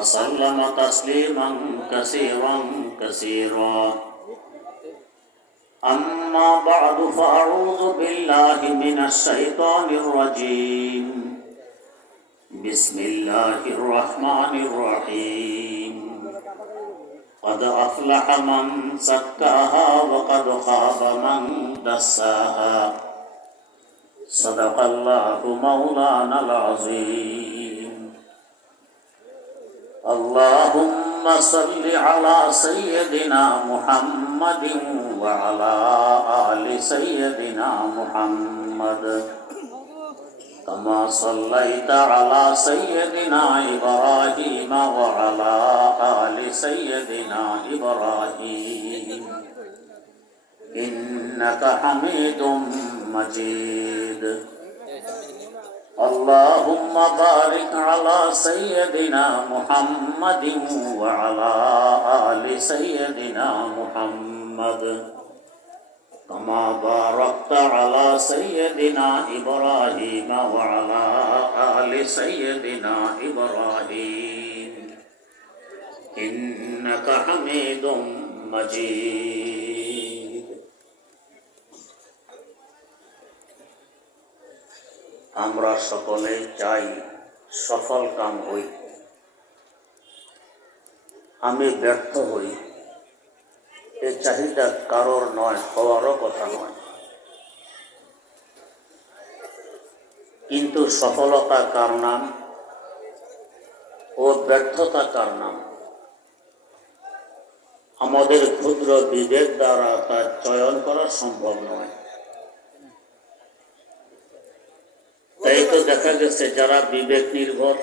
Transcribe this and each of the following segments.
وسلم تسليما كثيرا كثيرا أما بعد فأعوذ بالله من الشيطان الرجيم بسم الله الرحمن الرحيم قد أفلح من زكاها وقد خاب من دساها صدق الله مولانا العظيم اللهم صل على سيدنا محمد وعلى آل سيدنا محمد كما صليت على سيدنا إبراهيم وعلى آل سيدنا إبراهيم إنك حميد مجيد اللهم بارك على سيدنا محمد وعلى آل سيدنا محمد كما باركت على سيدنا إبراهيم وعلى آل سيدنا إبراهيم إنك حميد مجيد আমরা সকলে চাই সফল কাম হই, আমি ব্যর্থ হই, এ চাহিদা কারোর নয়, হওয়ারও কথা নয়। কিন্তু সফলতা কার নাম ও ব্যর্থতা কার নাম, আমাদের ক্ষুদ্র বিবেক দ্বারা তা চয়ন করা সম্ভব নয়। তাই তো দেখা গেছে যারা বিবেক নির্ভর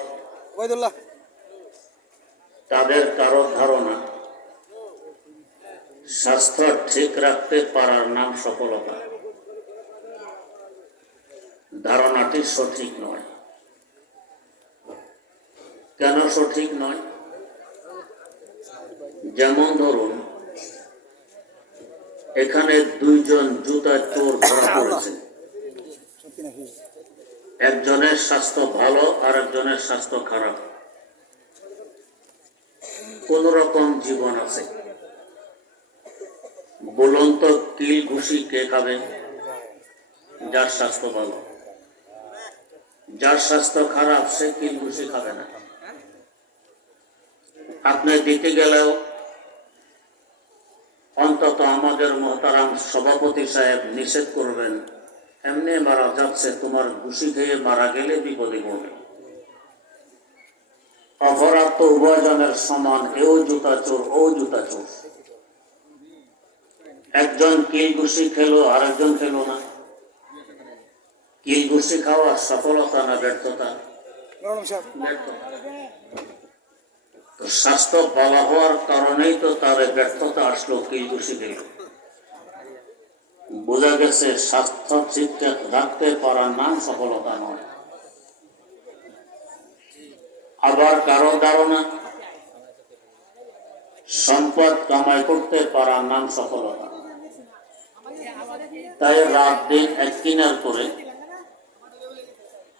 তাদের কারো ধারণা স্বাস্থ্য ঠিক রাখতে পারার নাম সফলতা। ধারণাটি সঠিক নয়। কেন সঠিক নয়? যেমন ধরুন, এখানে দুইজন জুতা চোর ধরা পড়েছে, একজনের স্বাস্থ্য ভালো আর একজনের স্বাস্থ্য খারাপ, কোন রকম জীবন আছে। বলুন তো, কিল ঘুষি কে খাবে? যার স্বাস্থ্য ভালো। যার স্বাস্থ্য খারাপ সে কিল ঘুষি খাবে না। আপনি দিতে গেলেও অন্তত আমাদের মহতারাম সভাপতি সাহেব নিষেধ করবেন, এমনি মারা যাচ্ছে, তোমার ঘুষি খেয়ে মারা গেলে বিপদে পড়বে। অপরাধ তো উভয়জনের সমান, এও জুতা চোর ও জুতা চোর। একজন কিল ঘুষি খেলো আর একজন খেলো না। কিল ঘুষি খাওয়া সফলতা না ব্যর্থতা? তো স্বাস্থ্য ভালো হওয়ার কারণেই তো তার ব্যর্থতা আসলো, কিল ঘুষি খেল। বোঝা গেছে স্বাস্থ্য ঠিক রাখতে পারার নাম সফলতা নয়। আবার কারো ধারণা সম্পদ কামাই করতে পারার নাম সফলতা। তাই রাত দিন এক কিনার করে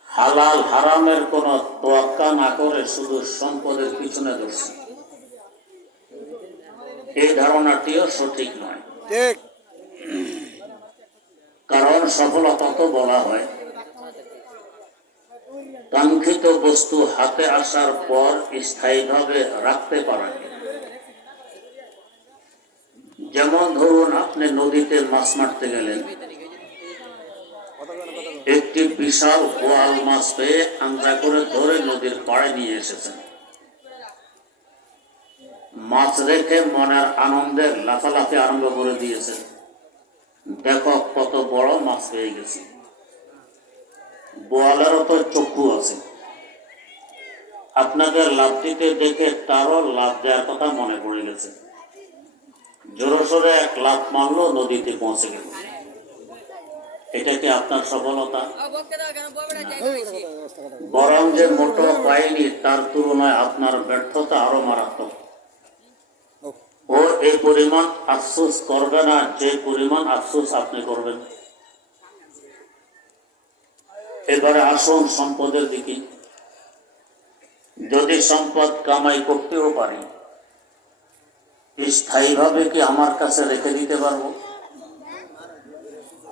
হালাল হারামের কোন তোয়াক্কা না করে শুধু সম্পদের পিছনে দৌড়ছে। এই ধারণাটিও সঠিক নয়। কারণ সফলতা তো বলা হয় কাঙ্ক্ষিত বস্তু হাতে আসার পর স্থায়ীভাবে রাখতে পারা। যেমন ধরুন, আপনি নদীতে মাছ মারতে গেলেন, একটি বিশাল বোয়াল মাছ পেয়ে আন্দাজ করে ধরে নদীর পাড়ে নিয়ে এসেছেন। মাছ রেখে মনের আনন্দে লাফালাফি আরম্ভ করে দিয়েছেন, দেখো কত বড় মাছ পেয়ে গেছে। বোয়ালের উপর চক্ষু আছে, আপনাকে লাভ দিতে দেখে তারও লাভ দেওয়ার কথা মনে পড়ে গেছে। জোরে সোরে এক লাফ মারলো, নদীতে পৌঁছে গেল। এটা কি আপনার সফলতা? বরং যে মোটো পায়নি তার তুলনায় আপনার ব্যর্থতা আরো মারাত্মক। ও এই পরিমাণ আফসোস করবে না যে পরিমাণ আফসোস আপনি করবেন। এবারে আসুন সম্পদের দিকে। যদি সম্পদ কামাই করতেও পারি, স্থায়ীভাবে কি আমার কাছে রেখে দিতে পারবো?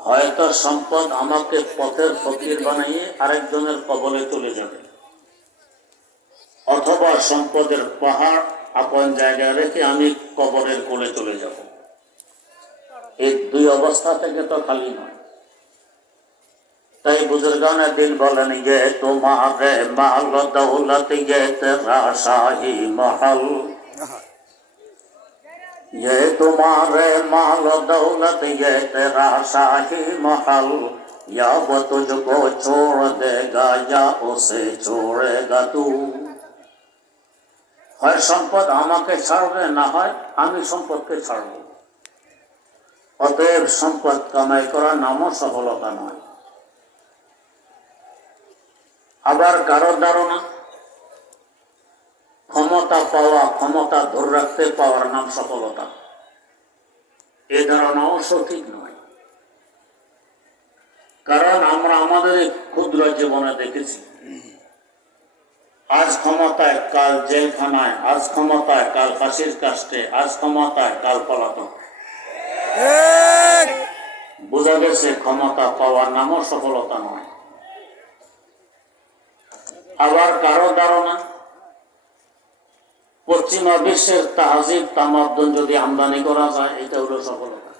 হয়তো সম্পদ আমাকে পথের ফকির বানিয়ে আরেকজনের কবলে চলে যাবে, অথবা সম্পদের পাহাড় আপন জায়গায় রেখে আমি কবরের কোলে চলে যাব। এই দুই অবস্থা থেকে তো খালি নয়। তাই বুজুর্গানে দিল বলেন, যে তোমারে মাল দৌলত ये तेरा शाही महल, ये तुम्हारे माल दौलत ये तेरा शाही महल, या वो तुझको छोड़ देगा या उसे छोड़ेगा तू। হয় সম্পদ আমাকে ছাড়বে, না হয় আমি সম্পদকে ছাড়ব। অতএব সম্পদ কামাই করার নামও সফলতা নয়। আবার কারো ধারণা ক্ষমতা পাওয়া, ক্ষমতা ধরে রাখতে পাওয়ার নাম সফলতা, এ ধারণাও সঠিক নয়। কারণ আমরা আমাদের ক্ষুদ্র জীবনে দেখেছি, আজ ক্ষমতায় কাল জেলখানায়, আজ ক্ষমতায় কাল ফাঁসির কাস্টে, আজ ক্ষমতায় কাল পলাতক। বোঝা গেছে ক্ষমতা পাওয়ার নামও সফলতা নয়। আবার কারো ধারণা পশ্চিমা বিশ্বের তাহজিব তামাদ্দুন যদি আমদানি করা যায়, এটা হলো সফলতা।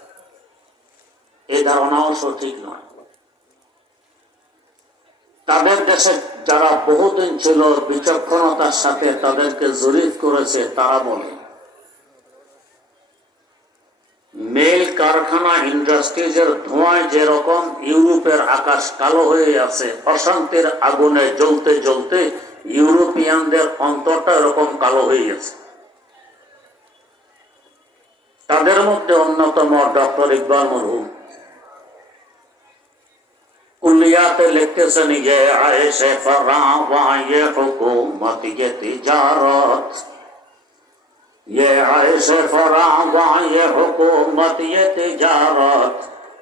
এই ধারণাও সঠিক নয়। তাদের দেশে যারা বহুদিন ছিল, বিচক্ষণতার সাথে তাদেরকে জরিপ করেছে, তারা বলে মেল কারখানা ইন্ডাস্ট্রিজের ধোঁয়ায় যেরকম ইউরোপের আকাশ কালো হয়ে আছে, অশান্তির আগুনে জ্বলতে জ্বলতে ইউরোপিয়ানদের অন্তরটা এরকম কালো হয়ে গেছে। তাদের মধ্যে অন্যতম ডক্টর ইকবাল মরহুম কুল্লিয়াতে লিখতেছেন, ये ऐशे फरावा ये हुकूमत ये तिजारत, ये ऐशे फरावा ये हुकूमत ये तिजारत,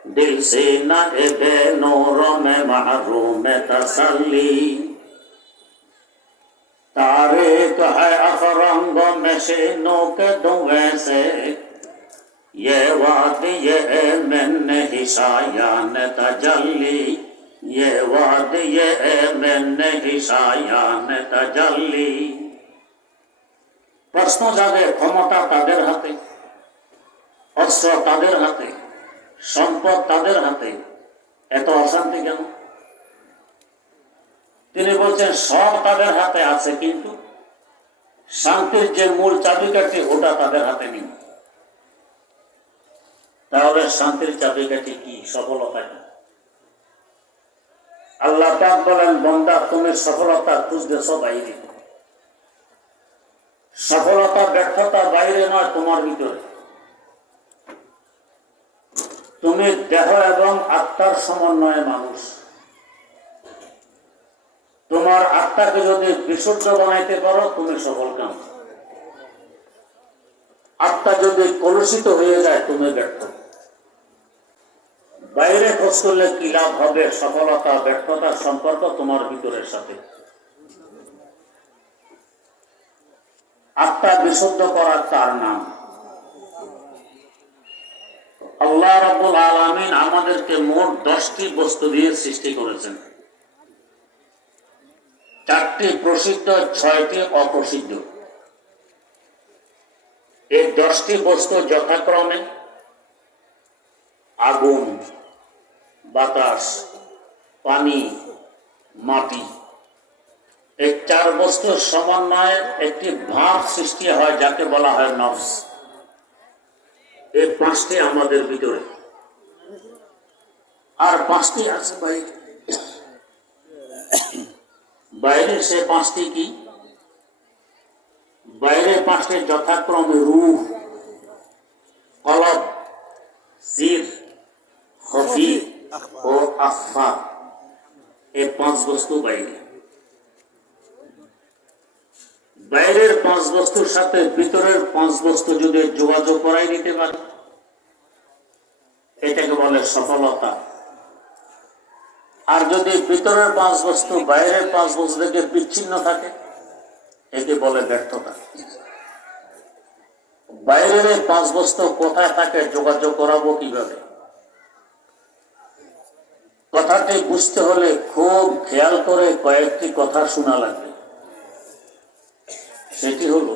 दिल सीना बे नूरों में महरूम तसल्ली, तारीख है अफरंगों में शीनों के धुएं से, ये वादी ये मैंने हिशायान तजल्ली, ये वादी ये मैंने हिशायान तजल्ली। প্রশ্ন জাগে, ক্ষমতা তাদের হাতে, অস্ত্র তাদের হাতে, সম্পদ তাদের হাতে, এত অশান্তি কেন? তিনি বলছেন সব তাদের হাতে আছে, কিন্তু শান্তির যে মূল চাবিকাঠি ওটা তাদের হাতে নেই। তাহলে শান্তির চাবিকাঠি কি? সফলতা কি? আল্লাহ পাক বলেন, বান্দা তুমি সফলতা খুঁজতেছ বাইরে। সফলতা ব্যর্থতা বাইরে নয়, তোমার ভিতরে। তুমি দেহ এবং আত্মার সমন্বয়ে মানুষ। তোমার আত্মাকে যদি বিশুদ্ধ বানাইতে পারো, তুমি সফল কাম। আত্মা যদি কলুষিত হয়ে যায়, তুমি ব্যর্থ। বাইরে খোঁজ করলে কি লাভ হবে? সফলতা ব্যর্থতার সম্পর্ক তোমার ভিতরের সাথে। আত্মা বিশুদ্ধ করার তার নাম। আল্লাহ রাব্বুল আলামিন আমাদেরকে মোট 10টি বস্তু দিয়ে সৃষ্টি করেছেন। 4টি প্রসিদ্ধ, 6টি অপ্রসিদ্ধ। এই 10টি বস্তু যথাক্রমে আগুন, বাতাস, পানি, মাটি। এই 4 বস্তুর সমন্বয়ে একটি ভাব সৃষ্টি হয়, যাকে বলা হয় নফস। এই 5টি আমাদের ভিতরে, আর 5টি আছে বাইরে। বাইরে সে 5টি কি? বাইরে 5টি যথাক্রমে রূহ, কলব, সির, খফি ও আখফা। এই 5 বস্তু বাইরে। বাইরের 5 বস্তুর সাথে ভিতরের 5 বস্তু যদি যোগাযোগ করাই নিতে পারে, এটাকে বলে সফলতা। আর যদি ভিতরের 5 বস্তু বাইরের 5 বস্তু থেকে বিচ্ছিন্ন থাকে, একে বলে ব্যর্থতা। বাইরের এই 5 বস্তু কোথায় থাকে, যোগাযোগ করাবো কিভাবে? কথাটি বুঝতে হলে খুব খেয়াল করে কয়েকটি কথা শোনা লাগবে। সেটি হলো,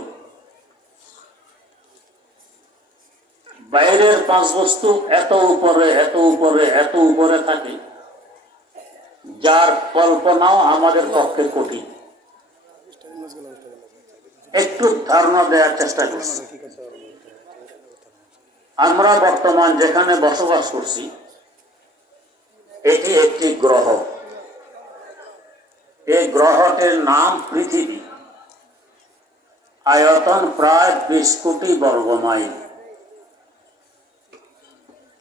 বাইরের 5 বস্তু এত উপরে এত উপরে এত উপরে থাকে, যার কল্পনাও আমাদের পক্ষে কঠিন। একটু ধারণা দেওয়ার চেষ্টা করছি। আমরা বর্তমান যেখানে বসবাস করছি, এটি একটি গ্রহ। এই গ্রহটির নাম পৃথিবী। আয়তন প্রায় 20 কোটি বর্গমাইল।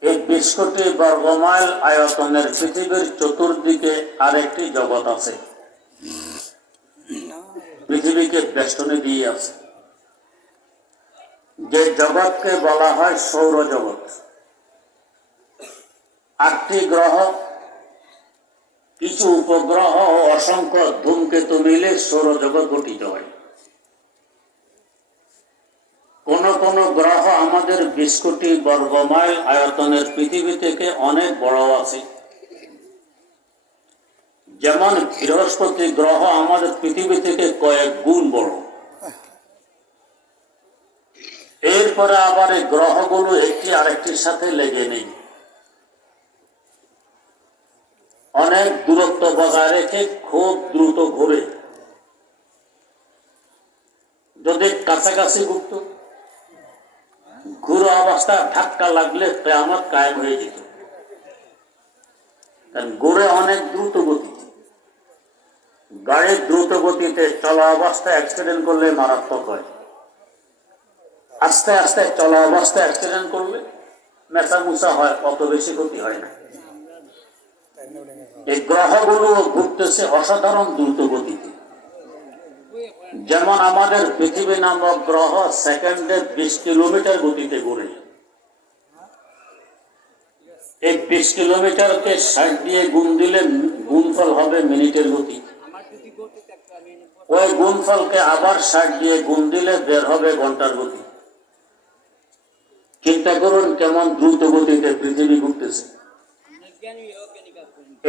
এই 20 কোটি বর্গমাইল আয়তনের পৃথিবীর চতুর্দিকে আরেকটি জগৎ আছে, পৃথিবীকে বেষ্টনী দিয়ে আছে। যে জগৎকে বলা হয় সৌরজগৎ। 8টি গ্রহ, কিছু উপগ্রহ ও অসংখ্য ধূমকেতু মিলে সৌরজগৎ গঠিত হয়। কোন কোন গ্রহ আমাদের 20 কোটি বর্গমাইল আয়তনের পৃথিবী থেকে অনেক বড় আছে। যেমন বৃহস্পতি গ্রহ আমাদের পৃথিবী থেকে কয়েক গুণ বড়। এরপরে আবার এই গ্রহগুলো একটি আরেকটির সাথে লেগে নেই, অনেক দূরত্ব বজায় রেখে খুব দ্রুত ঘুরে। যদি কাছাকাছি ঘুরত, ঘুরো অবস্থায় ধাক্কা লাগলে কিয়ামত কায়েম হয়ে যেত। কারণ ঘুরে অনেক দ্রুত গতিতে। গাড়ির দ্রুত গতিতে চলা অবস্থায় অ্যাক্সিডেন্ট করলে মারাত্মক হয়। আস্তে আস্তে চলা অবস্থায় অ্যাক্সিডেন্ট করলে মেচামুচা হয়, অত বেশি ক্ষতি হয় না। এই গ্রহগুলো ঘুরতেছে অসাধারণ দ্রুত গতিতে। যেমন আমাদের পৃথিবী নামক গ্রহ সেকেন্ডে 20 কিলোমিটার গতিতে ঘুরে। এই 20 কিলোমিটারকে 60 দিয়ে গুণ দিলে গুণফল হবে মিনিটের গতি। ওই গুণফলকে আবার 60 দিয়ে গুণ দিলে বের হবে ঘন্টার গতি। চিন্তা করুন কেমন দ্রুত গতিতে পৃথিবী ঘুরতেছে।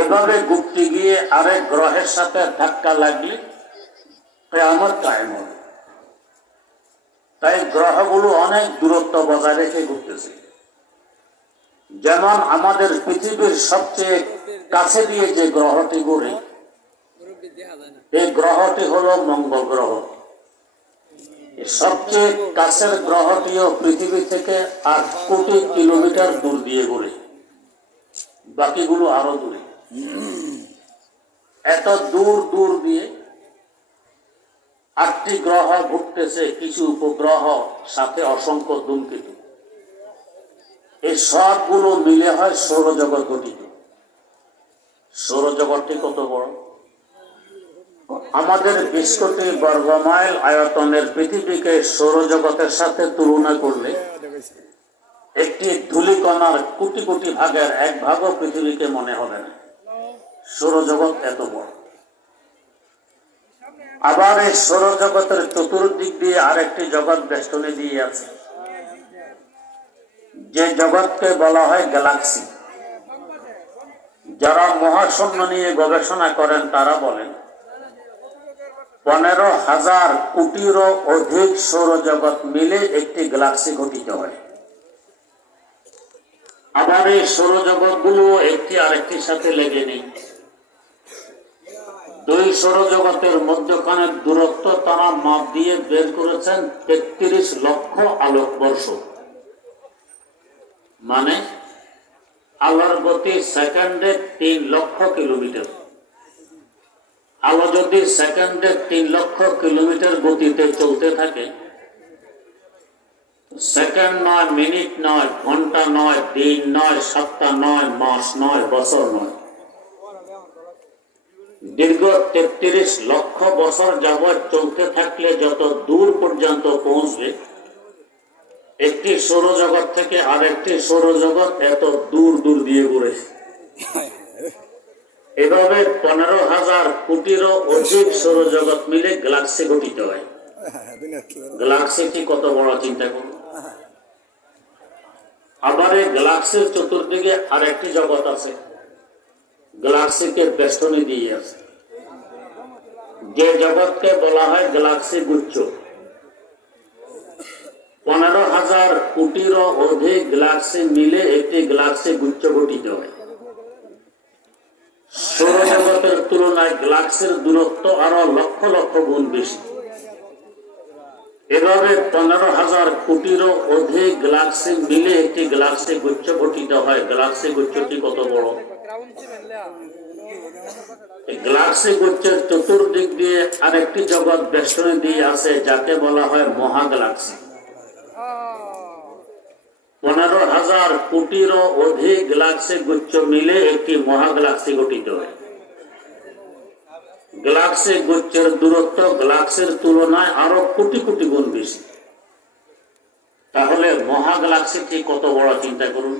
এভাবে ঘুরতে গিয়ে আরেক গ্রহের সাথে ধাক্কা লাগলে কিয়ামত কায়েম হবে। তাই গ্রহগুলো অনেক দূরত্ব বজায় রেখে ঘুরতেছে। যেমন আমাদের পৃথিবীর সবচেয়ে কাছে দিয়ে যে গ্রহটি ঘুরে, এই গ্রহটি হলো মঙ্গল গ্রহ। সবচেয়ে কাছের গ্রহটিও পৃথিবী থেকে 8 কোটি কিলোমিটার দূর দিয়ে ঘুরে, বাকিগুলো আরো দূরে। এত দূর দূর দিয়ে 8টি গ্রহ ঘুরতেছে, কিছু উপগ্রহ, সাথে অসংখ্য ধূমকেতু। এই সবগুলো মিলে হয় সৌরজগৎ গঠিত। সৌরজগৎটি কত বড়? আমাদের 20 কোটি বর্গমাইল আয়তনের পৃথিবীকে সৌরজগতের সাথে তুলনা করলে একটি ধূলিকণার কোটি কোটি ভাগের 1 ভাগও পৃথিবীকে মনে হবে না। সৌরজগৎ এত বড়। আবার এই সৌরজগতের চতুর্দিক দিয়ে আরেকটি জগৎ বেষ্টনী দিয়ে আছে, যে জগৎকে বলা হয় গ্যালাক্সি। যারা মহাশূন্য নিয়ে গবেষণা করেন তারা বলেন 15,000 কোটিরও অধিক সৌরজগৎ মিলে একটি গ্যালাক্সি গঠিত হয়। আবার এই সৌরজগৎ গুলো একটি আরেকটির সাথে লেগে নেই। 2 সৌরজগতের মধ্যখানের দূরত্ব তারা মাপ দিয়ে বের করেছেন 33 লক্ষ আলোকবর্ষ। মানে আলোর গতি সেকেন্ডে 3 লক্ষ কিলোমিটার। আলো যদি সেকেন্ডে 3 লক্ষ কিলোমিটার গতিতে চলতে থাকে, সেকেন্ড নয়, মিনিট নয়, ঘন্টা নয়, দিন নয়, সপ্তাহ নয়, মাস নয়, বছর নয়, দীর্ঘ 33 লক্ষ বছর যাবৎ চলতে থাকলে যত দূর পর্যন্ত পৌঁছবে, একটি সৌরজগৎ থেকে আরেকটি সৌরজগৎ এত দূর দূর দিয়ে ঘুরে। এভাবে 15,000 কোটিরও অধিক সৌরজগৎ মিলে গ্যালাক্সি গঠিত হয়। গ্যালাক্সিটি কত বড় চিন্তা করুন। আবার এই গ্যালাক্সির চতুর্দিকে আরেকটি জগৎ আছে, গ্যালাক্সিকে বেষ্টনী দিয়ে আছে, যে জগৎকে বলা হয় গ্যালাক্সি গুচ্ছ। 15,000 কোটিরও অধিক গ্যালাক্সি মিলে একটি গ্যালাক্সি গুচ্ছ গঠিত হয়। সৌরজগতের তুলনায় গ্যালাক্সির দূরত্ব আরো লক্ষ লক্ষ গুণ বেশি। এভাবে 15,000 কোটিরও অধিক গ্যালাক্সি মিলে একটি গ্যালাক্সি গুচ্ছ গঠিত হয়। গ্যালাক্সি গুচ্ছটি কত বড়? গ্যালাক্সি গুচ্ছের চতুর্দিক দিয়ে আরেকটি জগৎ বেষ্টনী দিয়ে আছে, যাকে বলা হয় মহাগ্যালাক্সি। 15,000 কোটিরও অধিক গ্যালাক্সি গুচ্ছ মিলে একটি মহাগ্যালাক্সি গঠিত হয়। গ্যালাক্সি গুচ্ছের দূরত্ব গ্যালাক্সির তুলনায় আরো কোটি কোটি গুণ বেশি। তাহলে মহাগ্যালাক্সিটি কত বড় চিন্তা করুন।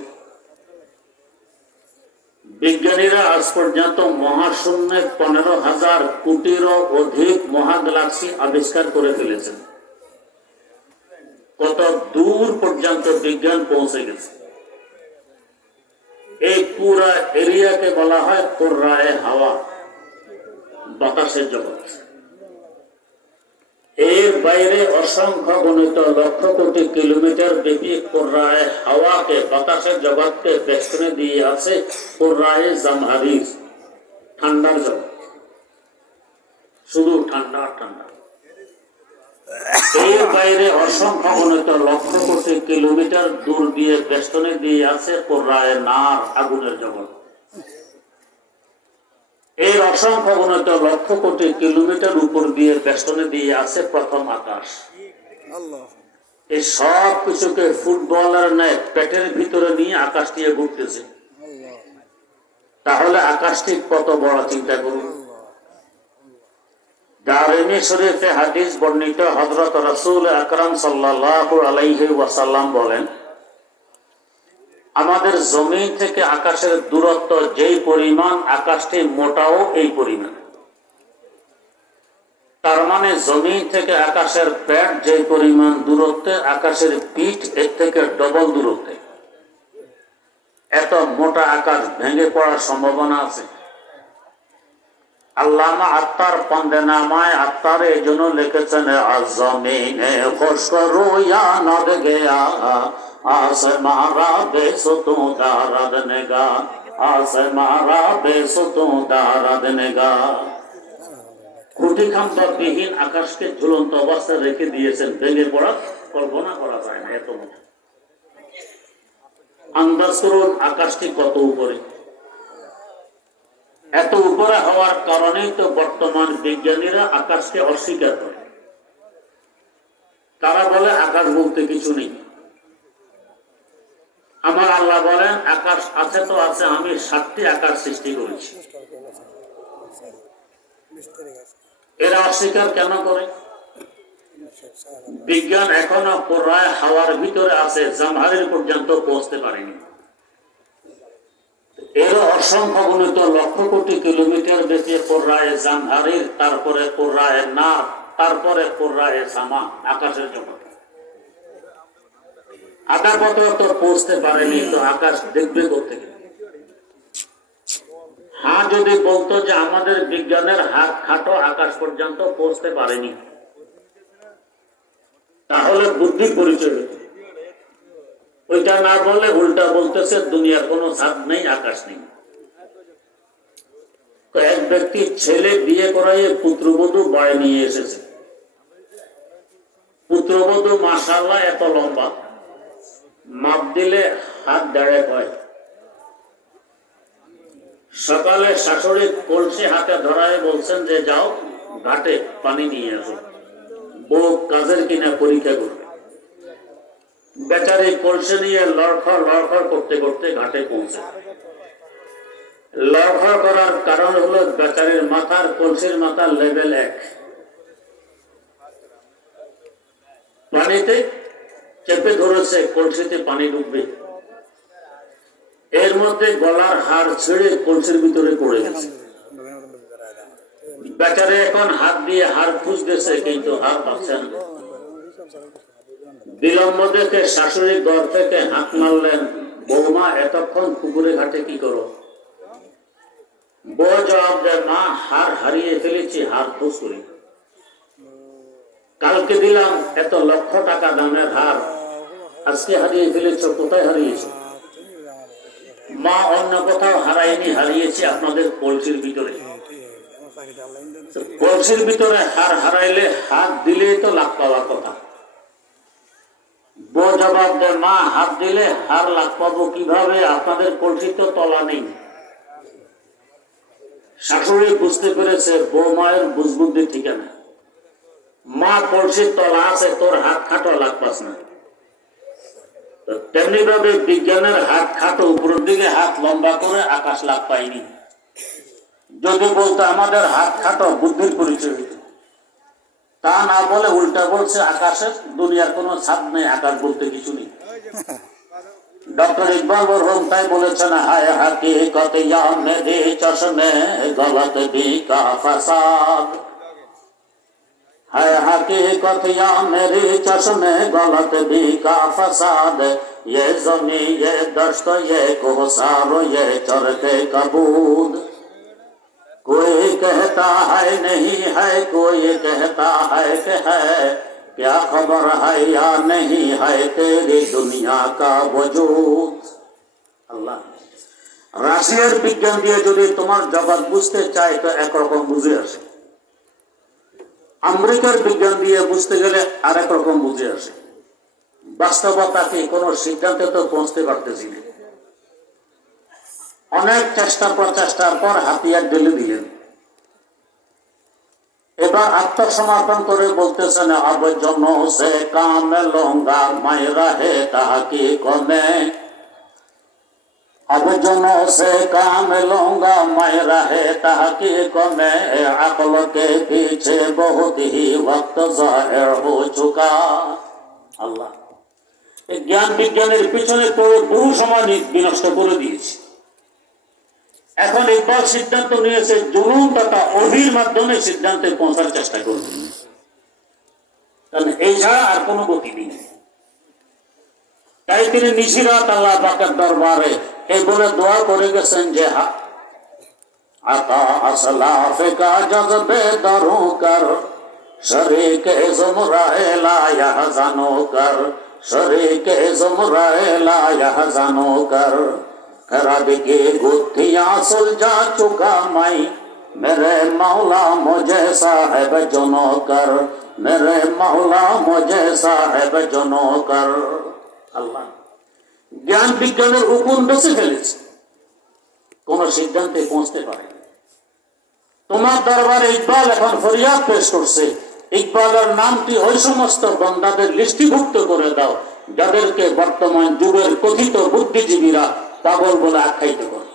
বিজ্ঞানীরা আজ পর্যন্ত মহাশূন্যে 15,000 কোটিরও অধিক মহাগ্যালাক্সি আবিষ্কার করে ফেলেছেন। কত দূর পর্যন্ত বিজ্ঞান পৌঁছে গেছে। এই পুরা এরিয়াকে বলা হয় কুররায়ে হাওয়া, বাতাসের জগৎ। এর বাইরে অসংখ্য গণিত লক্ষ কোটি কিলোমিটার ব্যাপী কুররায়ে হাওয়াকে, বাতাসের জগৎকে বেষ্টনী দিয়ে আছে কুররায়ে জামহারির, ঠান্ডার জগৎ। শুধু ঠান্ডা ঠান্ডা। এর বাইরে অসংখ্য গণিত লক্ষ কোটি কিলোমিটার দূর দিয়ে বেষ্টনী দিয়ে আছে কুররায়ে নার, আগুনের জগৎ। এর অসংখ্য গণিত লক্ষ কোটি কিলোমিটার উপর দিয়ে বেষ্টনী দিয়ে আছে প্রথম আকাশ। এই সব কিছুকে ফুটবলের ন্যায় পেটের ভিতরে নিয়ে আকাশ দিয়ে ঘুরতেছে। তাহলে আকাশটি কত বড় চিন্তা করুন। দারিমি শরীফে হাদিস বর্ণিত, হযরত রাসূল আকরাম সাল্লাল্লাহু আলাইহি ওয়াসাল্লাম বলেন, আমাদের জমিন থেকে আকাশের দূরত্ব যেই পরিমাণ, আকাশটি মোটাও এই পরিমাণ। তার মানে জমিন থেকে আকাশের পেট যে পরিমাণ দূরত্বে, আকাশের পিঠ এর থেকে ডবল দূরত্বে। এত মোটা আকাশ ভেঙে পড়ার সম্ভাবনা আছে। আল্লামা আত্তার পন্দেনামায় আত্তার এই জন্য লিখেছেন, আজমিনে খুশরু ইয়া নদ গয়া আসমারা বেসুতু দারাদ নেগা, আসমারা বেসুতু দারাদ নেগা। খুঁটি খাম্বা বিহীন আকাশকে ঝুলন্ত অবস্থায় রেখে দিয়েছেন, ভেঙে পড়া কল্পনা করা যায় না, এত মোটা। আন্দাজ করুন আকাশটি কত উপরে। এত উপরে হওয়ার কারণেই তো বর্তমান বিজ্ঞানীরা আকাশকে অস্বীকার করে। তারা বলে আকাশ বলতে কিছু নেই। আমার আল্লাহ বলেন আকাশ আছে তো আছে, আমি 7টি আকাশ সৃষ্টি করেছি। এরা অস্বীকার কেন করে? বিজ্ঞান এখনো কুররায়ে হাওয়ার ভিতরে আছে, জামহারির পর্যন্ত পৌঁছতে পারেনি। এর অসংখ্য গণিত লক্ষ কোটি কিলোমিটার বেশি কুররায়ে জামহারির, তারপরে কুররায়ে নার, তারপরে কুররায়ে সামা, আকাশের জগৎ। আকাশ পর্যন্ত পৌঁছতে পারেনি, তো আকাশ দেখবে কোথেকে? হ্যাঁ, যদি বলতো যে আমাদের বিজ্ঞানের হাত খাটো আকাশ পর্যন্ত পৌঁছতে পারেনি, তাহলে বুদ্ধি পরিচয় হতো। ওইটা না বললে উল্টা বলতেছে দুনিয়ার কোনো ছাদ নেই, আকাশ নেই। তো এক ব্যক্তি ছেলে বিয়ে করাইয়ে পুত্রবধূ বাড়ি নিয়ে এসেছে। পুত্রবধূ মাশাআল্লাহ এত লম্বা, মাপ দিলে হাত দাঁড়ায় হয়। সকালে শাশুড়ি কলসি হাতে ধরায় বলছেন যে যাও ঘাটে পানি নিয়ে আসো, বউ কাজের কিনা পরীক্ষা করবে। বেচারি কলসি নিয়ে লড়খড় করতে করতে ঘাটে পৌঁছে। লড়খড় করার কারণ হলো বেচারির মাথার, কলসির মাথার লেভেল 1। পানিতে চেপে ধরেছে, কলসিতে পানি ডুববে। এর মধ্যে গলার হাড় ছেড়ে কলসির ভিতরে পড়ে গেছে। বেচারে এখন হাত দিয়ে হাড় খুঁজতেছে, কিন্তু হাড় পাচ্ছেন। বিলম্ব দেখে শাশুড়ি ঘর থেকে হাত মারলেন, বৌমা এতক্ষণ পুকুরে ঘাটে কি করো? বউ জবাব দেয়, মা হাড় হারিয়ে ফেলেছি, হাড় খুঁজ করি। কালকে দিলাম এত লক্ষ টাকা দামের হাড়, আজকে হারিয়ে ফেলেছ, কোথায় হারিয়েছ? মা অন্য কোথাও হারাইনি, হারিয়েছি আপনাদের কলসির ভিতরে। কলসির ভিতরে হাড় হারাইলে হাত দিলেই তো লাভ পাওয়ার কথা। বউ জবাব দেয়, মা হাত দিলে হাড় লাভ পাবো কিভাবে? আপনাদের কলসি তো তলা নেই। শাশুড়ি বুঝতে পেরেছে বউ মায়ের বুঝবুদ্ধি ঠিকানা। মা কলসির তলা আছে, তোর হাত খাটো, লাভ পাস না। তেমনি ভাবে বিজ্ঞানের হাত খাটো, উপরের দিকে হাত লম্বা করে আকাশ লাভ পায়নি। যদি বলতো আমাদের হাত খাটো, বুদ্ধির পরিচয় হইত। তা না বলে উল্টা বলছে আকাশের দুনিয়ার কোনো ছাদ নেই, আকাশ বলতে কিছু নেই। ডক্টর ইকবাল মরহুম তাই বলেছেন, হায় হাকিকত ইয়া মেরে চশমে গলত ভি কা ফাসাদ, হায় হাকিকত ইয়া মেরে চশমে গলত ভি কা ফাসাদ, ये ज़मीं ये दश्त ये कोहसार ये चरखे कबूद, कोई कहता है नहीं है, कोई कहता है कि है, क्या खबर है या नहीं है तेरी दुनिया का वजूद। আল্লাহ, রাশিয়ার বিজ্ঞান দিয়ে যদি তোমার জগৎ বুঝতে চাই তো একরকম বুঝে আসে, আমেরিকার বিজ্ঞান দিয়ে বুঝতে গেলে আরেক রকম বুঝে আসে। বাস্তবতাকে কোন সিদ্ধান্তে তো পৌঁছতে পারতেছি না। অনেক চেষ্টা প্রচেষ্টার পর হাতিয়ার ঢেলে দিলেন। এবার আত্মসমর্পণ করে বলতেছেন, अब जनों से काम लूंगा मैं रहे तहकीक में, अब जनों से काम लूंगा मैं रहे तहकीक में, अक्ल के पीछे बहुत ही वक्त ज़ाहिर हो चुका। আল্লাহ, এই জ্ঞান বিজ্ঞানের পিছনে বহু সময় বিনষ্ট করে দিয়েছে। এখন ইকবাল সিদ্ধান্ত নিয়েছে জুলুম তথা অভির মাধ্যমে সিদ্ধান্তে পৌঁছার চেষ্টা করবে, কারণ এই ছাড়া আর কোনো গতি নেই। তাই তিনি নিশিরাত আল্লাহ পাকের দরবারে এই বলে দোয়া করে গেছেন যে, আতা আসলাফে কা জজবে দরু কর, শরীকে জুমরায়ে লা ইয়াহজানু কর, শরীকে জুমরায়ে লা ইয়াহজানু কর, खराब की गुत्थियां सुलझा चुका मैं, मेरे मौला मुझे साहिब जुनो कर, मेरे मौला मुझे साहिब जुनो कर। আল্লাহ, জ্ঞান বিজ্ঞানের হুকুম বেঁচে ফেলেছে, কোন সিদ্ধান্তে পৌঁছতে পারে। তোমার দরবারে ইকবাল এখন ফরিয়াদ পেশ করছে, ইকবালের নামটি ওই সমস্ত বান্দাদের লিস্টিভুক্ত করে দাও যাদেরকে বর্তমান যুগের কথিত বুদ্ধিজীবীরা পাগল বলে আখ্যায়িত করে।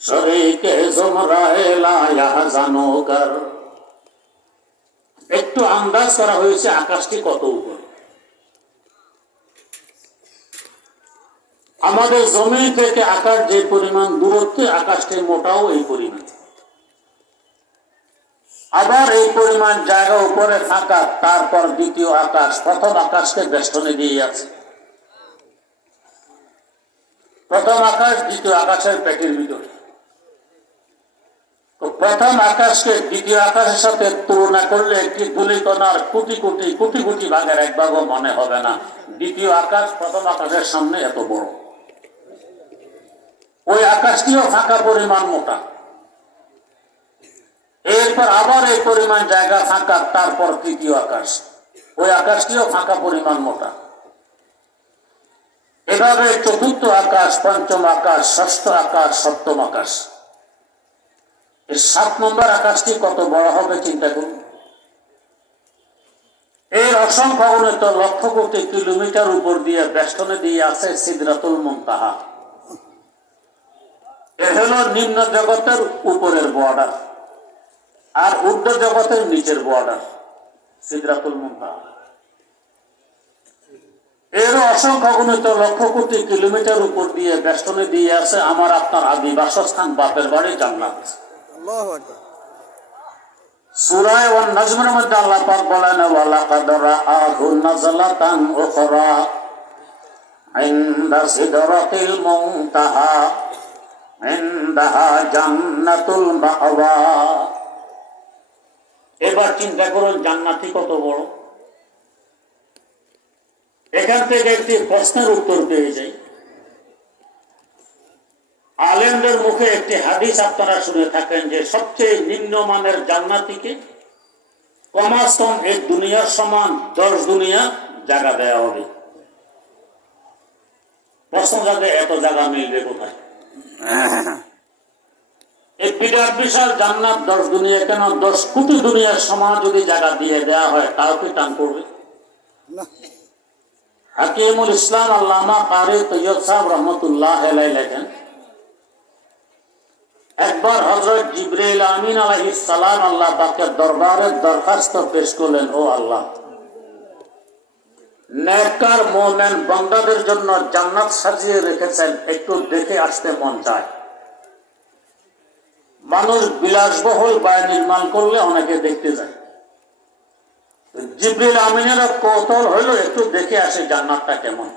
শরীকে জুমরায়ে লা ইয়াহজানু কর। একটু আন্দাজ করা হয়েছে আকাশটি কত উপরে। আমাদের জমি থেকে আকাশ যে পরিমাণ দূরত্বে, আকাশটি মোটাও এই পরিমাণ। আবার এই পরিমাণ জায়গা উপরে ফাঁকা, তারপর দ্বিতীয় আকাশ প্রথম আকাশকে বেষ্টনে দিয়ে আছে। প্রথম আকাশ দ্বিতীয় আকাশের পেটের ভিতরে। প্রথম আকাশকে দ্বিতীয় আকাশের সাথে তুলনা করলে একটি ধূলিকণার কোটি কোটি কোটি কোটি ভাগের এক ভাগও মনে হবে না। দ্বিতীয় আকাশ প্রথম আকাশের সামনে এত বড়। ওই আকাশটিও ফাঁকা পরিমাণ মোটা। এরপর আবার এই পরিমাণ জায়গা ফাঁকা, তারপর তৃতীয় আকাশ, ওই আকাশটিও ফাঁকা পরিমাণ মোটা। এভাবে চতুর্থ আকাশ, পঞ্চম আকাশ, ষষ্ঠ আকাশ, সপ্তম আকাশ। এই 7 নম্বর আকাশটি কত বড় হবে চিন্তা করুন। এর অসংখ্য অগণিত লক্ষ কোটি কিলোমিটার উপর দিয়ে বেষ্টনে দিয়ে আছে সিদরাতুল মুনতাহা। এ হলো নিম্ন জগতের উপরের বর্ডার, আর ঊর্ধ্ব জগতের নিচের বর্ডার সিদরাতুল মুনতাহা। এরও অসংখ্য অগণিত লক্ষ কোটি কিলোমিটার উপর দিয়ে বেষ্টনে দিয়ে আছে আমার আপনার আদি বাসস্থান, বাপের বাড়ি জান্নাত। সূরা ওয়ান নাজমের মধ্যে আল্লাহ পাক বলেন ওয়ালাকাদ রাআহু নাযলাতান উখরা ইনদা সিদরাতিল মুনতাহা ইনদাহা জান্নাতুল মাওয়া। এবার চিন্তা করুন জান্নাতি কত বড়। এখান থেকে একটি প্রশ্নের উত্তর পেয়ে যাই। আলেমদের মুখে একটি হাদিস আপনারা শুনে থাকেন যে সবচেয়ে নিম্নমানের জান্নাতিকে কমাস কম এই দুনিয়ার সমান 10 দুনিয়া জায়গা দেওয়া হবে। প্রশ্ন জাগে এত জায়গা মিলবে কোথায়? এই বিরাট বিশাল জান্নাত 10 দুনিয়া কেন 10 কোটি দুনিয়ার সমান যদি জায়গা দিয়ে দেওয়া হয় তাও কি টান করবে? হাকিমুল ইসলাম আল্লামা কারি তৈয়ব সাহেব রহমতুল্লাহ আলাইহি লেখেন, একবার হযরত জিবরাইল আমিন আলাইহিস সালাম আল্লাহ পাকের দরবারে দরখাস্ত পেশ করলেন, ও আল্লাহ, নেককার মুমিন বান্দাদের জন্য জান্নাত সাজিয়ে রেখেছেন, একটু দেখে আসতে মন চায়। মানুষ বিলাসবহুল বাড়ি নির্মাণ করলে অনেকে দেখতে যায়। জিবরাইল আমিনের কৌতূহল হইল একটু দেখে আসে জান্নাতটা কেমন।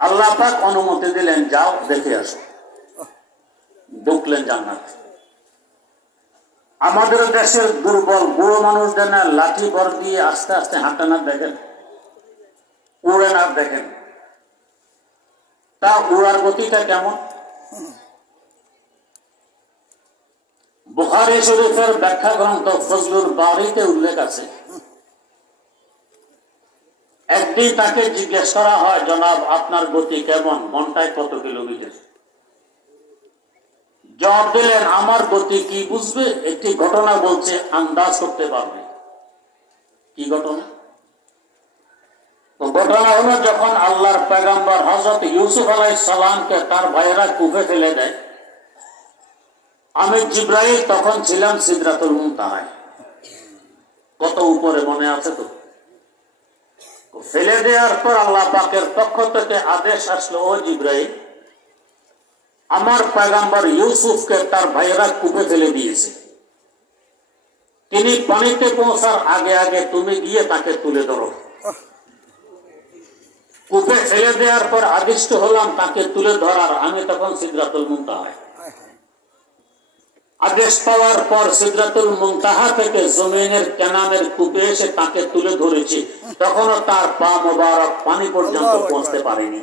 আল্লাহ পাক অনুমতি দিলেন, যাও দেখে আসো। ঢুকলেন জান্নাত। আমাদের দেশের দুর্বল বুড়ো মানুষদের না লাঠি ভর দিয়ে আস্তে আস্তে হাঁটে না দেখেন, উড়ে না দেখেন, তা উড়ার গতিটা কেমন? বুখারী শরীফের ব্যাখ্যা গ্রন্থ ফজলুল বারীতে উল্লেখ আছে, একদিন তাকে জিজ্ঞেস করা হয়, জনাব আপনার গতি কেমন, ঘন্টায় কত কিলোমিটার? জবাব দিলেন, আমার গতি কি বুঝবে, একটি ঘটনা বলছে, আন্দাজ করতে পারবে। কি ঘটনা? তো ঘটনা হলো, যখন আল্লাহর পয়গম্বর হযরত ইউসুফ আলাইহিস সালামকে তার ভাইয়েরা কূপে ফেলে দেয়, আমি জিবরাইল তখন ছিলাম সিদরাতুল মুনতাহায়। কত উপরে মনে আছে তো? ফেলে দেওয়ার পর আল্লাহ পাকের পক্ষ থেকে আদেশ আসলো, ও জিবরাইল, আমার পয়গম্বর ইউসুফকে তার ভাইয়েরা কূপে ফেলে দিয়েছে, তিনি পানিতে পৌঁছার আগে আগে তুমি গিয়ে তাকে তুলে ধরো। কূপে ফেলে দেওয়ার পর আদিষ্ট হলাম তাকে তুলে ধরার, আমি তখন সিদরাতুল মুনতাহায়। আদেশ পাওয়ার পর সিদরাতুল মুনতাহা থেকে জমিনের কেনানের কূপে এসে তাকে তুলে ধরেছি, তখনও তার পা মোবারক পানি পর্যন্ত পৌঁছতে পারেনি।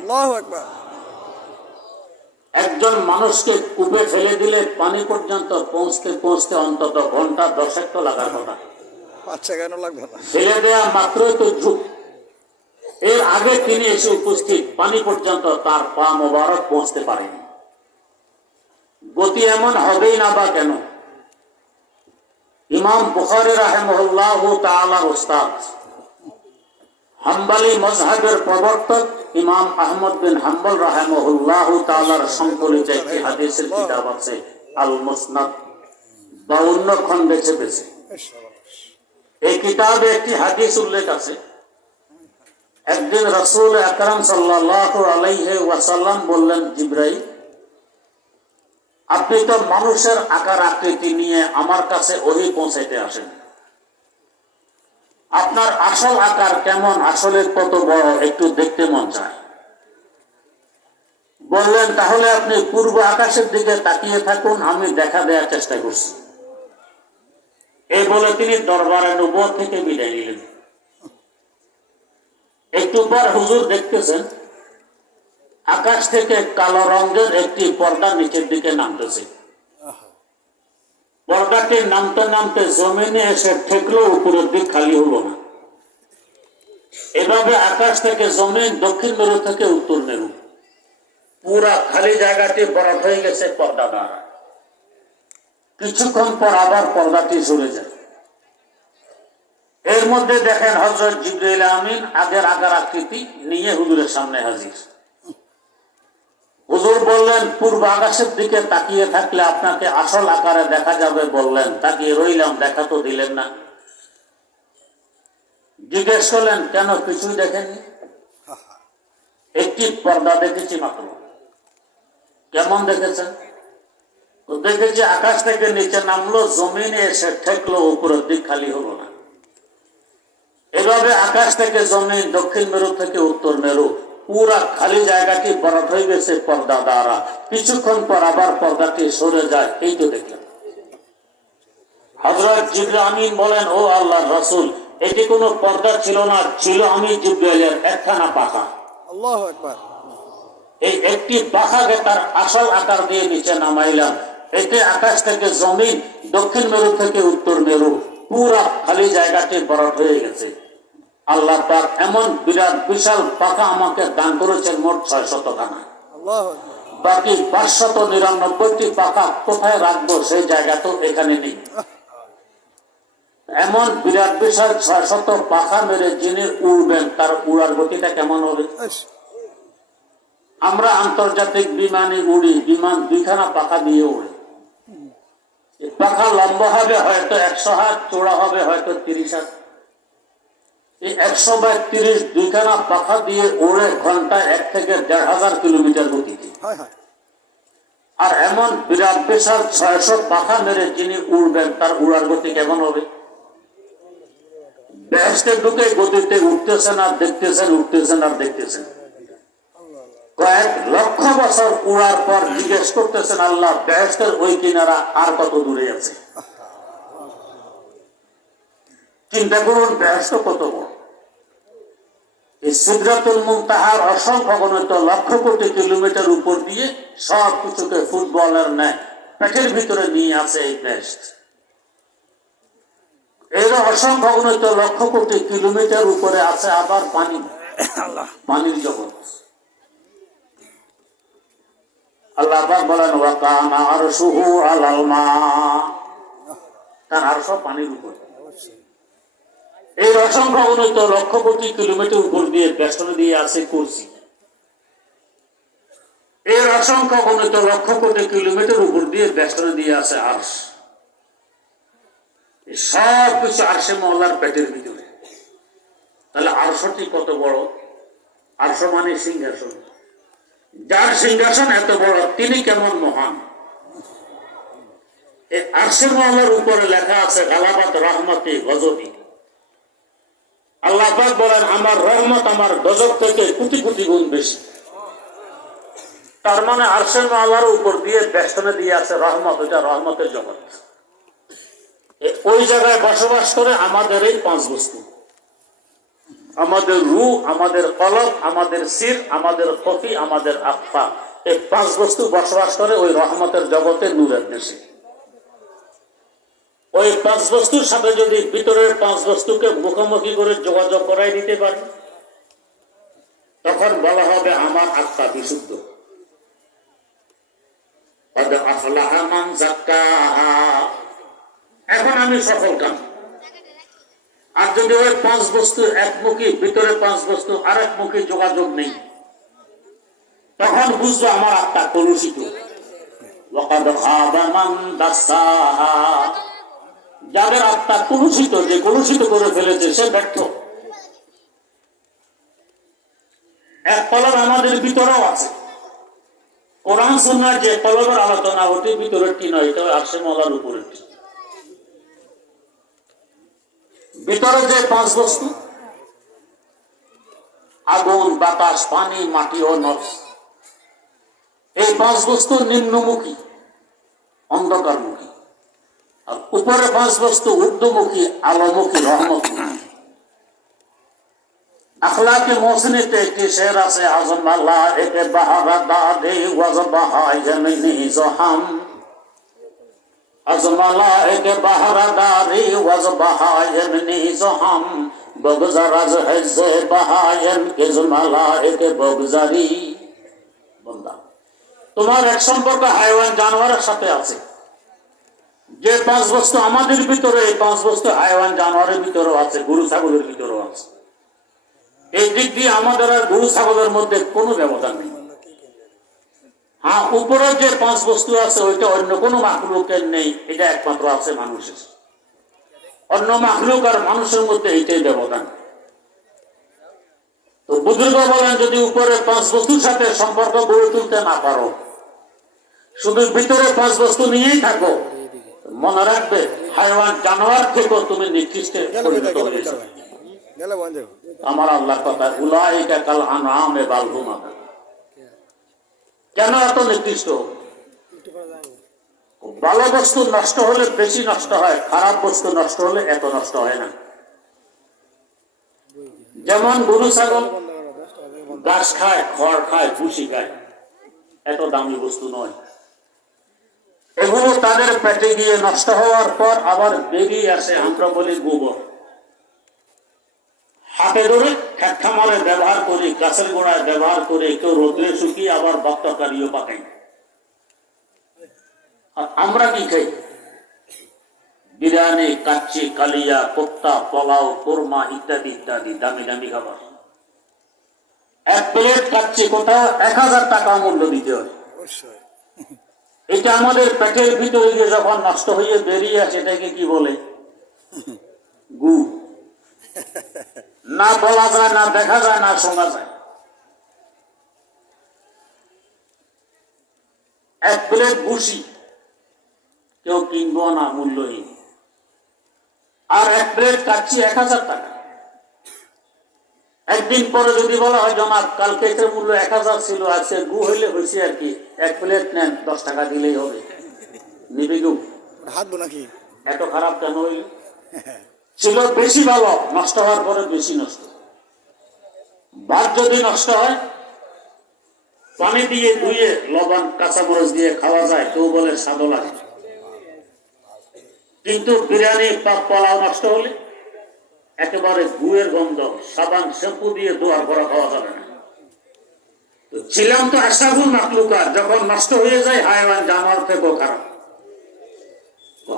একজন মানুষকে কূপে ফেলে দিলে পানি পর্যন্ত পৌঁছতে পৌঁছতে অন্তত ঘন্টা 10 তো লাগার কথা। ফেলে দেয়া মাত্রই তো যুগ, এর আগে তিনি এসে উপস্থিত, পানি পর্যন্ত তার পা মোবারক পৌঁছতে পারেনি। গতি এমন হবেই না বা কেন? ইমাম বুখারী রাহিমাহুল্লাহু তাআলার উস্তাদ, হাম্বলী মাযহাবের প্রবর্তক ইমাম আহমদ বিন হাম্বল রাহিমাহুল্লাহু তাআলার সংকলিত একটি হাদিসের কিতাব আছে আল মুসনাদ, 52 খণ্ডে ছেপেছে। এই কিতাবে একটি হাদিস উল্লেখ আছে, একদিন রাসূল আকরাম সাল্লাল্লাহু আলাইহি ওয়াসাল্লাম বললেন, জিবরাইল, আপনি তো মানুষের আকার আকৃতি নিয়ে আমার কাছে ওহী পৌঁছাইতে আসেন, আপনার আসল আকার কেমন, আসলে কত বড় একটু দেখতে মন চায়। বললেন, তাহলে আপনি পূর্ব আকাশের দিকে তাকিয়ে থাকুন, আমি দেখা দেওয়ার চেষ্টা করছি। এই বলে তিনি দরবারে নবুয়ত থেকে বিদায় নিলেন। একটু পর হুজুর দেখতেছেন আকাশ থেকে কালো রঙের একটি পর্দা নিচের দিকে নামতেছে। পর্দাটি নামতে নামতে জমিনে এসে ঠেকলো, উপরের দিক খালি হলো না। এভাবে আকাশ থেকে জমিন, দক্ষিণ মেরু থেকে উত্তর মেরু, পুরা খালি জায়গাটি বরফ হয়ে গেছে পর্দা দ্বারা। কিছুক্ষণ পর আবার পর্দাটি সরে যায়। এর মধ্যে দেখেন হযরত জিবরাইল আমিন আগের আকার আকৃতি নিয়ে হুজুরের সামনে হাজির। হুজুর বললেন, পূর্ব আকাশের দিকে তাকিয়ে থাকলে আপনাকে আসল আকারে দেখা যাবে। বললেন, তাকিয়ে রইলাম, দেখা তো দিলেন না। জিজ্ঞেস করলেন, কেন, কিছুই দেখেননি? একটি পর্দা দেখেছি মাত্র। কেমন দেখেছেন? তো দেখেছি আকাশ থেকে নিচে নামলো, জমিনে এসে ঠেকলো, উপরের দিক খালি হলো না। এভাবে আকাশ থেকে জমিন, দক্ষিণ মেরু থেকে উত্তর মেরু, পুরা খালি জায়গাটি বরফ হয়ে গেছে পর্দা দ্বারা। কিছুক্ষণ পর আবার পর্দাটি সরে যায়। এই তো দেখলাম। হযরত জিবরাইল আমিন বলেন, ও আল্লাহর রাসূল, এটি কোনো পর্দা ছিল না, ছিল আমি জিবরাইলের একখানা পাখা। আল্লাহু আকবার। এই একটি পাখাকে তার আসল আকার দিয়ে নিচে নামাইলাম। এতে আকাশ থেকে জমিন, দক্ষিণ মেরু থেকে উত্তর মেরু, পুরা খালি জায়গাটি বরফ হয়ে গেছে। আল্লাহ পাক এমন বিরাট বিশাল পাখা আমাকে দান করেছেন, মোট 600 খানা। আল্লাহু আকবার। বাকি 599টি পাখা কোথায় রাখবো সেই জায়গা তো এখানে নেই। এমন বিরাট বিশাল 600 পাখা মেরে যিনি উড়বেন, তার উড়ার গতিটা কেমন হবে? আমরা আন্তর্জাতিক বিমানে উড়ি, বিমান 2খানা পাখা দিয়ে উড়ে। পাখা লম্বা হবে হয়তো 100 হাত, চওড়া হবে হয়তো 30 হাত। এই 100/30 2খানা পাখা দিয়ে উড়ে ঘন্টায় 1 থেকে 1,500 কিলোমিটার গতিতে। আর এমন বিরাট বিশাল 600 পাখা মেরে যিনি উড়বেন, তার উড়ার গতি কেমন হবে? বেহেশতে ঢুকে গতিতে উঠতেছেন আর দেখতেছেন, উঠতেছেন আর দেখতেছেন। কয়েক লক্ষ বছর উড়ার পর জিজ্ঞেস করতেছেন, আল্লাহ বেহেশতের ওই কিনারা আর কত দূরে আছে? চিন্তা করুন, বেহেশত কত বড়। এই সিদরাতুল মুনতাহার অসংখ্য গণিত লক্ষ কোটি কিলোমিটার উপর দিয়ে সব কিছুকে ফুটবলের ন্যায় পেটের ভিতরে নিয়ে আছে এই বেহেশত। এর অসংখ্য গণিত লক্ষ কোটি কিলোমিটার উপরে আছে আবার পানি, পানির জগৎ। আল্লাহ পাক বলেন, ওয়া কানা আরশুহু আলাল মা, তার আরশ পানির উপর। এই অসংখ্য গণিত লক্ষ কোটি কিলোমিটার উপর দিয়ে বেষ্টন দিয়ে আছে কুরসি। এর অসংখ্য গণিত লক্ষ কোটি কিলোমিটার উপর দিয়ে বেষ্টন দিয়ে আছে আরশ। সব কিছু আরশে মওলার পেটের ভিতরে। তাহলে আরশটি কত বড়? আরশ মানে সিংহাসন। যার সিংহাসন এত বড়, তিনি কেমন মহান। এই আরশে মওলার উপরে লেখা আছে গালাবাত রহমতি গজবি। আল্লাহ পাক বলেন, আমার রহমত আমার গজব থেকে কোটি কোটি গুণ বেশি। তার মানে আরশে মওলার উপর দিয়ে বেষ্টনে দিয়ে আছে রহমত, এটা রহমতের জগৎ। ওই জায়গায় বসবাস করে আমাদের এই 5 বস্তু, আমাদের রূহ, আমাদের কলব, আমাদের সির, আমাদের খফি, আমাদের আফা। এই 5 বস্তু বসবাস করে ওই রহমতের জগতে, নূরের দেশে। ওই 5 বস্তুর সাথে যদি ভিতরের 5 বস্তুকে মুখোমুখি করে যোগাযোগ করাই দিতে পারি, তখন বলা হবে আমার আত্মা বিশুদ্ধ। এখন আমি সফল কাম। আর যদি ওই 5 বস্তু একমুখী, ভিতরে 5 বস্তু আর একমুখী যোগাযোগ নেই, তখন বুঝবো আমার আত্মা কলুষিত। যাদের আত্মা কলুষিত, যে কলুষিত করে ফেলেছে, সে ব্যর্থ। এক কলব আমাদের ভিতরেও আছে। কোরআন সুন্নাহর যে কলবের আলোচনা, ওটি ভিতরেরটি নয়, এটা আরশে মওলার উপরেরটি। ভিতরে যে 5 বস্তু, আগুন, বাতাস, পানি, মাটি ও নফস, এই 5 বস্তু নিম্নমুখী, অন্ধকারমুখী। আর উপরে 5 বস্তু ঊর্ধ্বমুখী, আলোমুখী, রহমতমুখী। আখলাকে মোহসিনীতে একটি শের আছে, আযম আল্লাহ একে বাহারা দাদে ওয়াজবাহা ইয়ামিনি জহাম। আযম আল্লাহ একে বাহারা দাদে ওয়াজবাহা ইয়ামিনি জহাম। বগজারাজ হজ্জে বাহায়ন ইজমালা একে বগজারি। বান্দা, তোমার এক সম্পর্ক হায়াওয়ান জানোয়ারের সাথে আছে। যে 5 বস্তু আমাদের ভিতরে, এই 5 বস্তু হায়াওয়ান জানোয়ারের ভিতরেও আছে, গরু ছাগলের ভিতরেও আছে। এই দিক দিয়ে আমাদের আর গরু ছাগলের মধ্যে কোনো ব্যবধান নেই। হ্যাঁ, উপরে যে 5 বস্তু আছে ওইটা অন্য কোনো মাখলুকের নেই, এটা একমাত্র আছে মানুষের। অন্য মাখলুক আর মানুষের মধ্যে এইটাই ব্যবধান। তো বুজুর্গ বলেন, যদি উপরে 5 বস্তুর সাথে সম্পর্ক গড়ে তুলতে না পারো, শুধু ভিতরে পাঁচ বস্তু নিয়েই থাকো, মনে রাখবে হাইওয়ান জানোয়ার থেকেও তুমি নিকৃষ্টে পরিণত হয়ে যাবে। গেলে বন্ধ আমার আল্লাহর কথা, উলাইকা কাল আনআমে বাল হুম আযাল। কেন এত নিকৃষ্ট? ভালো বস্তু নষ্ট হলে বেশি নষ্ট হয়, খারাপ বস্তু নষ্ট হলে এত নষ্ট হয় না। যেমন গরু ছাগল ঘাস খায়, খড় খায়, ভুসি খায়, এত দামি বস্তু নয়। এগুলো তাদের পেটে গিয়ে নষ্ট হওয়ার পর আবার বেরিয়ে আসে, আমরা বলি গোবর। হাতে ধরে খেত খামারে ব্যবহার করি, গাছের গোড়ায় ব্যবহার করে, কেউ রোদ্রে শুকিয়ে আবার ভক্তকারীও পাকাই। আর আমরা কি খাই? বিরিয়ানি, কাচ্চি, কালিয়া, কোপ্তা, পোলাও, কোরমা ইত্যাদি ইত্যাদি দামি দামি খাবার। এক প্লেট কাচ্চি কোথাও 1000 টাকা মূল্য দিতে হয়। অবশ্যই এটা আমাদের পেটের ভিতরে গিয়ে যখন নষ্ট হয়ে বেরিয়ে আসে, এটাকে কি বলে? গু। না বলা যায়, না দেখা যায়, না শোনা যায়। এক প্লেট ভুসি কেউ কিনবো না, মূল্যহীন। আর এক প্লেট কাচ্চি 1000 টাকা। একদিন পরে যদি বলা হয় জনাব কালকে এটার মূল্য 1000 ছিল, আজকে গু হইলে হয়েছে আর কি, এক প্লেট নেন, 10 টাকা দিলেই হবে, নিবি গু? হাতবো নাকি? এত খারাপ কেন হইল? ছিল বেশি ভালো, নষ্ট হওয়ার পরে বেশি নষ্ট। ভাত যদি নষ্ট হয়, পানি দিয়ে ধুয়ে লবণ কাঁচামরিচ দিয়ে খাওয়া যায়, কেউ বলে স্বাদও লাগে। কিন্তু বিরিয়ানি বা পোলাও নষ্ট হলে একেবারে গুয়ের গন্ধ, সাবান শ্যাম্পু দিয়ে দোয়ার ভরা খাওয়া যাবে না। তো ছিলাম তো আশরাফুল মাখলুকাত, যখন নষ্ট হয়ে যায় হাইওয়ান জানোয়ার থেকেও খারাপ।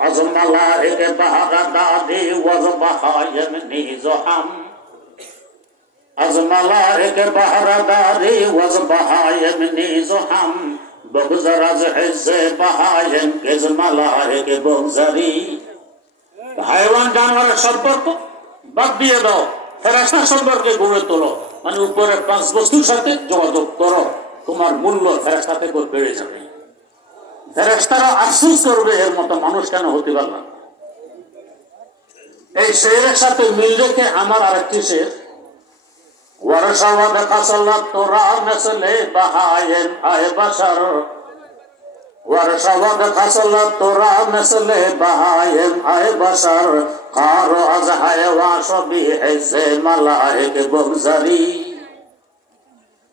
আজমালা একে বাহারা দাদে ওয়াজবাহা ইয়ামনি জহাম, আজমালা একে বাহারা দাদে ওয়াজবাহা ইয়ামনি জহাম, বগজরাজ হিজে বাহায়েন কেজমালা একে বগজারি। হাইওয়ান জানোয়ারের সম্পর্ক বাদ দিয়ে দাও, ফেরেশতা সম্পর্কে গড়ে তোলো। মানে উপরে 5 বস্তুর সাথে যোগাযোগ করো, তোমার মূল্য ফেরেশতা থেকে বেড়ে যাবে। ফেরেশতারা আফসোস করবে এর মতো মানুষ কেন হতে পারলাম। এই শেরের সাথে মিল রেখে আমার আরেকটি শের, ওয়ারসাওয়া দেখা সাল্লাত তোরা নসলে বাহায়েন আয় বাশার, ওয়ারসাওয়া দেখা সাল্লাত তোরা নসলে বাহায়েন আয় বাশার, কারো আজ হায়ওয়া সবই হিজে মালায়েকে বগজারি।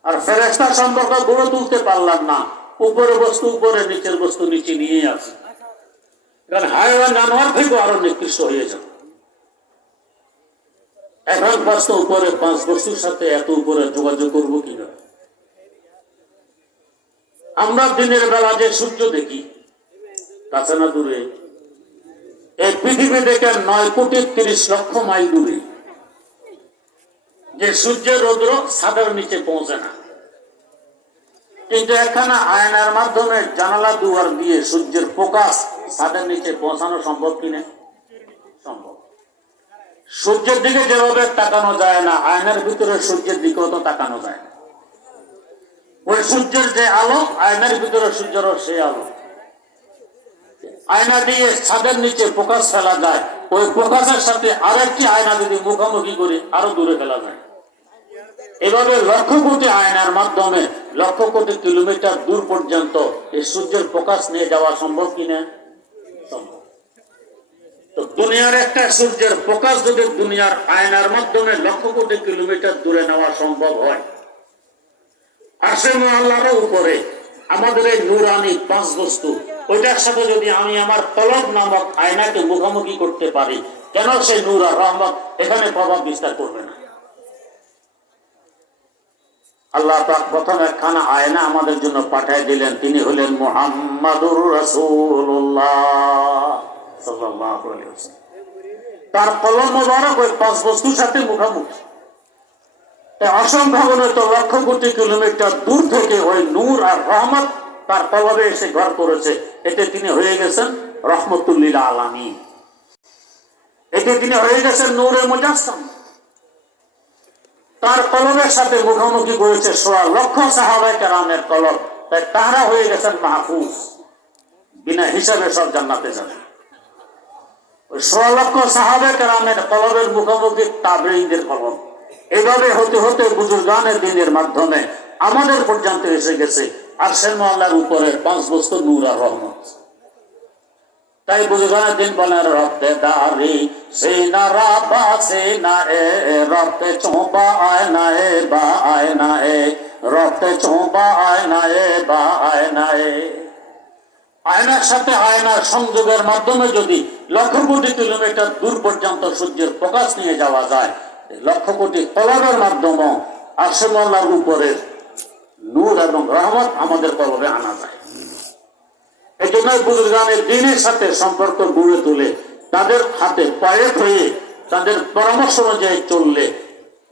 আর ফেরেশতা সম্পর্ক গড়ে তুলতে পারলাম না, উপরে বস্তু উপরে, নিচের বস্তু নিচে নিয়ে আছে। কারণ হাইওয়ান জানোয়ার থেকে আরো নিকৃষ্ট হয়ে যাবে। এখন বস্তু উপরে 5 বস্তুর সাথে এত উপরে যোগাযোগ করবো কিভাবে? আমরা দিনের বেলা যে সূর্য দেখি, কাছে না দূরে, এই পৃথিবী থেকে 9,30,00,000 মাইল দূরে যে সূর্যের রৌদ্র ছাদের নিচে পৌঁছে না। কিন্তু একখানা আয়নার মাধ্যমে জানালা দুয়ার দিয়ে সূর্যের প্রকাশ ছাদের নিচে পৌঁছানো সম্ভব কিনা? সম্ভব। সূর্যের দিকে যেভাবে তাকানো যায় না, আয়নার ভিতরে সূর্যের দিকেও তো তাকানো যায় না। ওই সূর্যের যে আলো, আয়নার ভিতরে সূর্যেরও সেই আলো। আয়না দিয়ে ছাদের নিচে প্রকাশ ফেলা যায়, ওই প্রকাশের সাথে আরেকটি আয়না যদি মুখোমুখি করে আরো দূরে ফেলা যায়। এভাবে লক্ষ কোটি আয়নার মাধ্যমে লক্ষ কোটি কিলোমিটার দূর পর্যন্ত এই সূর্যের প্রকাশ নিয়ে যাওয়া সম্ভব কিনা? সম্ভব। তো দুনিয়ার একটা সূর্যের প্রকাশ যদি দুনিয়ার আয়নার মাধ্যমে লক্ষ কোটি কিলোমিটার দূরে নেওয়া সম্ভব হয়, আরশে আল্লাহর উপরে আমাদের এই নূরানি 5 বস্তু, ওইটার সাথে যদি আমি আমার কলব নামক আয়নাকে মুখোমুখি করতে পারি, কেন সেই নূর আর রহমত এখানে প্রভাব বিস্তার করবে না? আল্লাহ পাক প্রথম একখানা আয়না আমাদের জন্য পাঠিয়ে দিলেন, তিনি হলেন মুহাম্মাদুর রাসূলুল্লাহ সাল্লাল্লাহু আলাইহি ওয়াসাল্লাম। তার কলম মোবারক ওই 5 বস্তুর সাথে মুখোমুখি। অসম্ভাবনীয় লক্ষ কোটি কিলোমিটার দূর থেকে ওই নূর আর রহমত তার কলবে এসে ঘর করেছে। এতে তিনি হয়ে গেছেন রহমতুল লিল আলামিন, এতে তিনি হয়ে গেছেন নূরে মুজাসসাম। তার কলবের সাথে মুখোমুখি করেছে 16 লক্ষ সাহাবায়ে কেরামের কলব, তাই তারা হয়ে গেছেন মাহফুজ। বিনা হিসাবে সব জান্নাতে যাবে। ওই 16 লক্ষ সাহাবে কেরামের কলবের মুখোমুখি তাবেঈনদের কলব। এইভাবে হতে হতে বুজুর্গানের দিনের মাধ্যমে আমাদের পর্যন্ত এসে গেছে আরশের মহল্লার উপরে 5 বস্তু নূর আর রহমত। তাই বুজুর্গানের দিন বলেন রব্বে দারি সিনা রাবা সিনা এ রব্বে চোবা আয়না এ বা আয়না এ রব্বে চোবা আয়না এ বা আয়না এ। আয়নার সাথে আয়নার সংযোগের মাধ্যমে যদি লক্ষ কোটি কিলোমিটার দূর পর্যন্ত সূর্যের প্রকাশ নিয়ে যাওয়া যায়, লক্ষ কোটি কলবের মাধ্যমে আরশে মহল্লার উপরের নূর এবং রহমত আমাদের কলবে আনা যায়। এই জন্য বুজুর্গানের দিনের সাথে সম্পর্ক গড়ে তুলে তাদের হাতে পায়ে হয়ে তাদের পরামর্শ অনুযায়ী চললে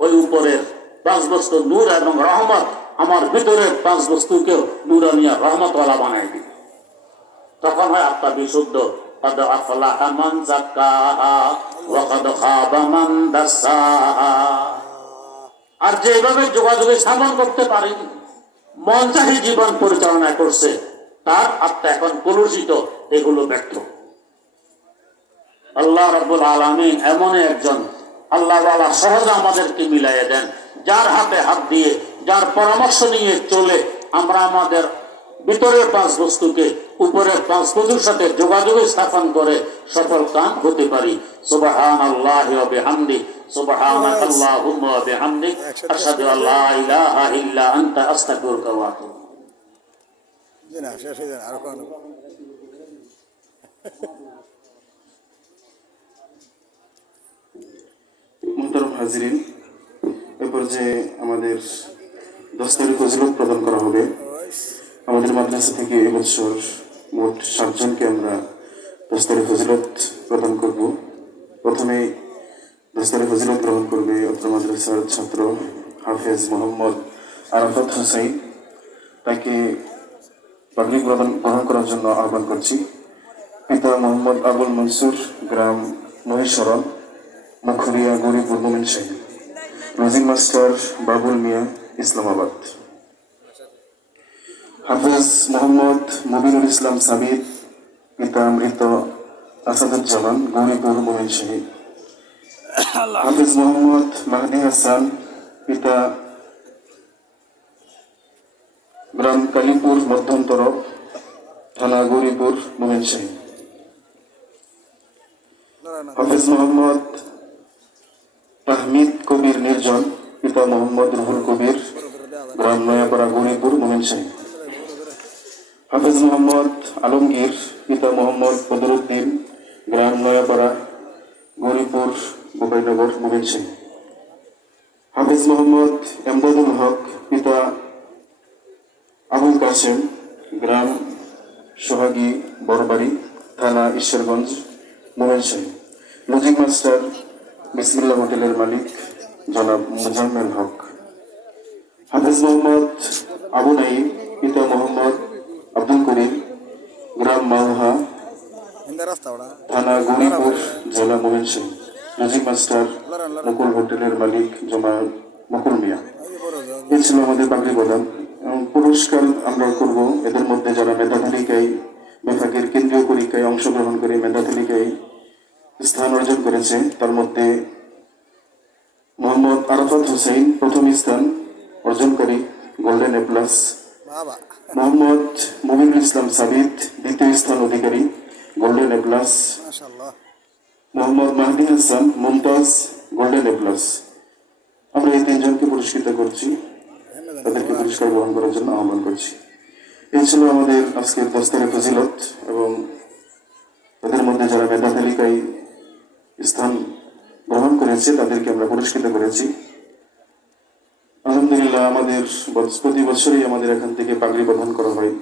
ওই উপরের 5 বস্তু নূর এবং রহমত আমার ভিতরের 5 বস্তুকেও নূরানিয়া রহমতওয়ালা বানাই দিবে। তখন হয় আত্মা বিশুদ্ধ। قد أفلح من زكاها وقد خاب من دساها। আর যেভাবে যোগাযোগে স্থাপন করতে পারেনি, মন চাহি জীবন পরিচালনা করছে, তার আত্মা এখন কলুষিত, এগুলো ব্যর্থ। আল্লাহ রাব্বুল আলামিন এমন একজন আল্লাহ ওয়ালা সহজে আমাদেরকে মিলাইয়ে দেন, যার হাতে হাত দিয়ে যার পরামর্শ নিয়ে চলে আমরা আমাদের ভিতরের 5 বস্তুকে উপরের 5 বস্তুর সাথে যোগাযোগ স্থাপন করে সফল কাম হতে পারি। সুবহানাল্লাহি ওয়া বিহামদি সুবহানাকাল্লাহুম্মা ওয়া বিহামদিক আশহাদু আল্লা ইলাহা ইল্লা আনতা আস্তাগফিরুকা ওয়া আতুবু না শেষ হয়ে যান আর কোন মুহতারাম হাজিরিন, এ পর্যায়ে আমাদের দস্তারি ফজিলত প্রদান করা হবে। আমাদের মাদ্রাসা থেকে এবছর মোট 7 জনকে আমরা দস্তারি ফজিলত প্রদান করব। প্রথমে দস্তারি ফজিলত গ্রহণ করবে অত্র মাদ্রাসার ছাত্র হাফেজ মোহাম্মদ আরাফাত হোসাইন। তাকে পাগড়ি গ্রহণ করার জন্য আহ্বান করছি। পিতা মোহাম্মদ আবুল মনসুর, গ্রাম মহেশ্বরম, মুখরিয়া, গরিপুর, ময়মনসিংহ। রোজিং মাস্টার বাবুল মিয়া, ইসলামাবাদ। হাফেজ মোহাম্মদ মুবিনুল ইসলাম সাবির, পিতা মৃত আসাদুজ্জামান, গৌরীপুর, ময়মনসিংহ। হাফেজ মোহাম্মদ মাহদি হাসান, পিতা গ্রাম কালীপুর, মধ্যন্তর, থানা গৌরীপুর, ময়মনসিংহ। হাফেজ মোহাম্মদ তাহমিদ কবির নির্জন, পিতা মোহাম্মদ রুহুল কবির, গ্রাম নয়াপাড়া, গৌরীপুর, ময়মনসিংহ। হাফেজ মোহাম্মদ আলমগীর, পিতা মোহাম্মদ বদরুদ্দিন, গ্রাম নয়াপাড়া, গৌরীপুর, গোপাইনগর, ময়মনসিংহ। হাফেজ মোহাম্মদ এমদাদুল হক, পিতা আবুল কাসেম, গ্রাম সোহাগী, বড়বাড়ি, থানা ঈশ্বরগঞ্জ, ময়মনসিংহ। লজিং মাস্টার বিসমিল্লাহ হোটেলের মালিক জনাব মুজাম্মেল হক। হাফেজ মোহাম্মদ আবু নাইম, পিতা মোহাম্মদ আব্দুল করিম, গ্রাম মালহা, থানা গৌরীপুর, জেলা ময়মনসিংহ। লজিং মাস্টার মুকুল হোটেলের মালিক জনাব মুকুল মিয়া। এই ছিল আমাদের পাগড়ি প্রদান। পুরস্কার আমরা করব এদের মধ্যে যারা মেধা তালিকায় বিভাগের কেন্দ্রীয় পরীক্ষায় অংশগ্রহণ করে মেধা তালিকায় স্থান অর্জন করেছে, তার মধ্যে মোহাম্মদ আরাফাত হোসেন প্রথম স্থান অর্জনকারী, গোল্ডেন এ+। মোহাম্মদ মুবিনুল ইসলাম সাবিত দ্বিতীয় স্থান অধিকারী, গোল্ডেন এ+। মোহাম্মদ মাহদি হাসান মুমতাজ, গোল্ডেন এ+। আমরা এই 3 জনকে পুরস্কৃত করছি, তাদেরকে পুরস্কার গ্রহণ করার জন্য আহ্বান করছি। এই ছিল আমাদের আজকের দস্তারে ফজিলত, এবং তাদের মধ্যে যারা মেধা তালিকায় স্থান গ্রহণ করেছে তাদেরকে আমরা পুরস্কৃত করেছি। আলহামদুলিল্লাহ, আমাদের প্রতি বছরই আমাদের এখান থেকে পাগড়ি প্রদান করা হয়।